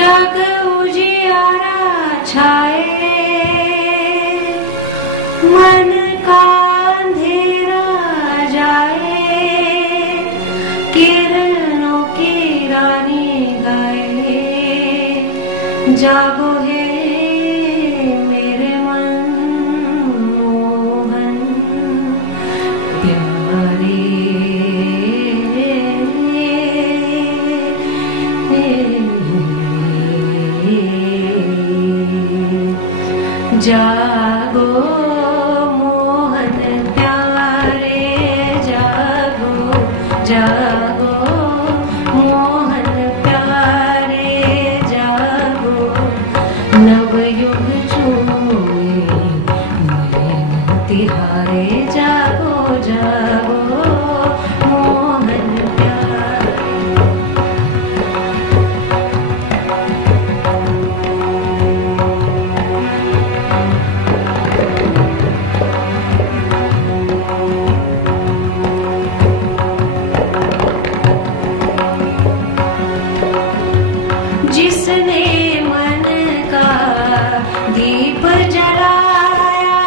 जग उजियारा छाए, मन का अंधेरा जाए, किरणों की रानी गाए, जागो है मेरे मन मोहन प्यारे, जागो मोहन प्यारे, जागो जागो मोहन प्यारे, जागो नवयुग चूमे तिहारे, जागो जागो मोहन प्यारे। जिसने मन का दीप जलाया,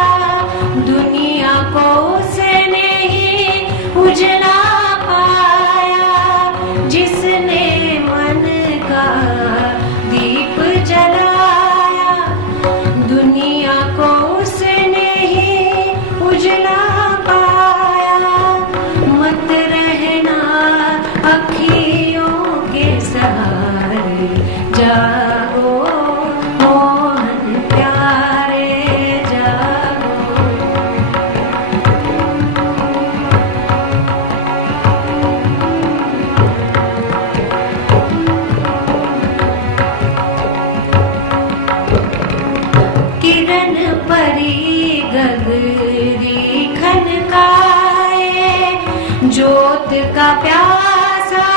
दुनिया को उसने ही उजला पाया। जिसने मन का दीप जलाया, दुनिया को उसने ही उजला पाया। मत रहना अखियों के सहारे, जागो मोहन प्यारे, जागो। किरण परी गगरी खनकाए, ज्योत का प्यासा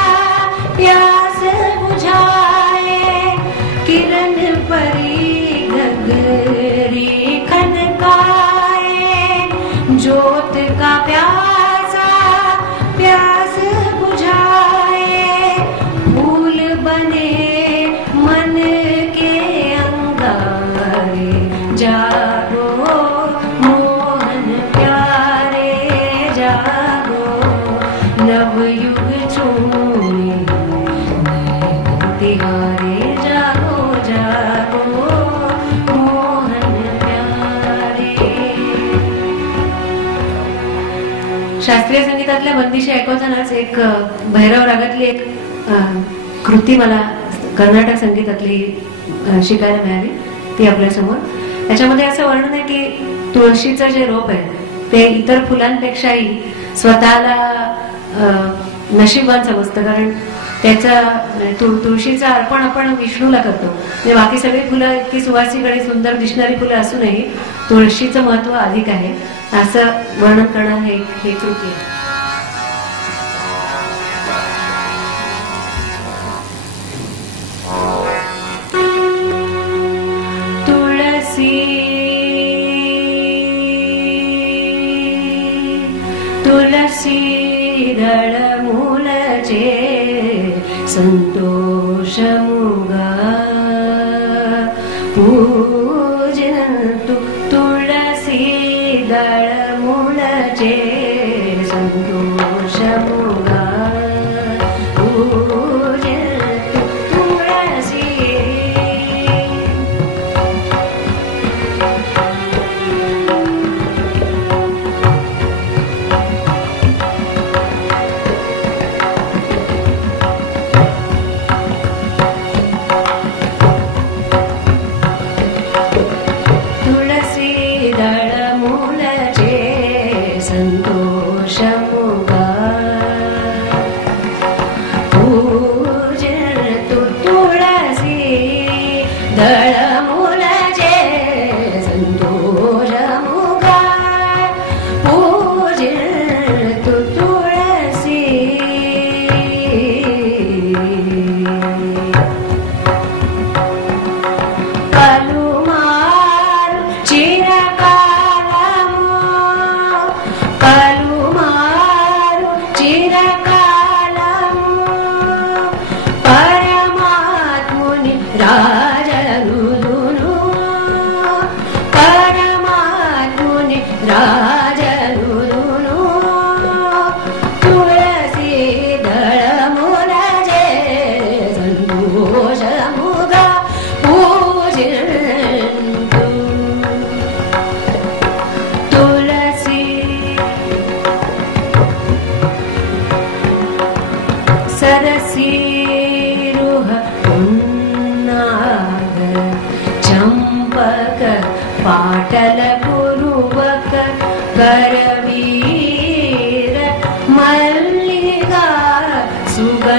प्यास बुझाए। किरण परी गगरी खनकाए, ज्योत का प्यासा प्यास बुझाए। फूल बने मन के अंगारे, जागो मोहन प्यारे, जागो नवयुग चूमे तिहारे, जागो जागो मोहन प्यारे। शास्त्रीय संगीतातल्या बंदिशी ऐकवतानाच एक भैरव रागातली एक कृती मला कर्नाटक संगीतातली शिकायला मिळाली, ती आपल्या समोर। त्याच्यामध्ये असं वर्णन आहे की तुळशीचं जे रोप आहे ते इतर फुलांपेक्षाही स्वतःला नशीबवान समजतं, कारण त्याचा तुळशीचं अर्पण आपण विष्णूला करतो। म्हणजे बाकी सगळी फुलं इतकी सुवासिक आणि सुंदर दिसणारी फुलं असूनही तुळशीचं महत्व अधिक आहे, असं वर्णन करणं हे कृती आहे। तुलसी दळ मूलचे संतोष मुगा पूजनतु, तुलसी दळ मूलचे संतोष मुगा पूजनतु, तुलसी। రాజనుదును పరమాత్ముని రాజనుదును తులసి దళముల సంతోషముగా పూజింతు తులసి సరసీరుహ ఉన్నాగ చంపక పాటల కురువక కరవీర మల్లిగా సుగంధరాజ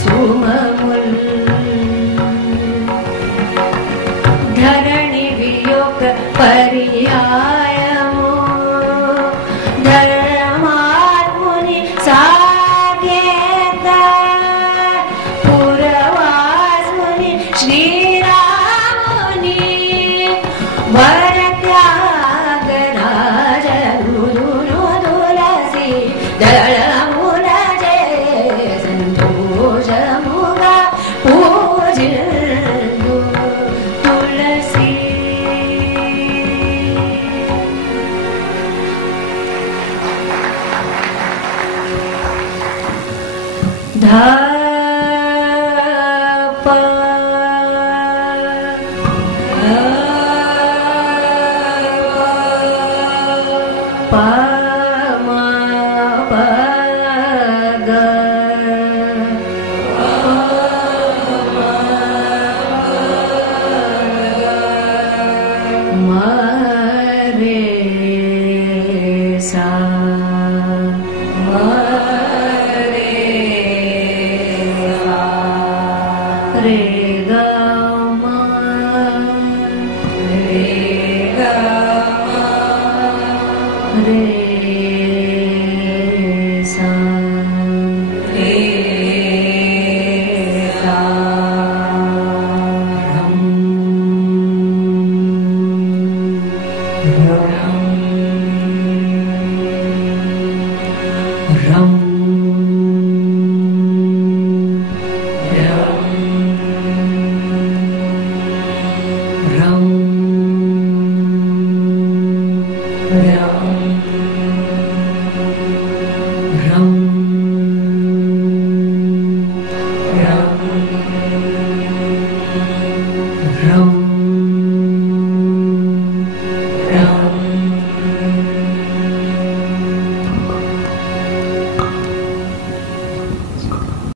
సుమముల్ ధరణి వియోగ పర్యాయము ధర్మాత్ముని సాకేత పురవాసుని శ్రీరాముని వరత్యాగరాజనుదును తులసి దళముల సంతోషముగా పూజింతు తులసి ధప పమ పగ మరే సా రే గమ రే సా రం రం రం రం రం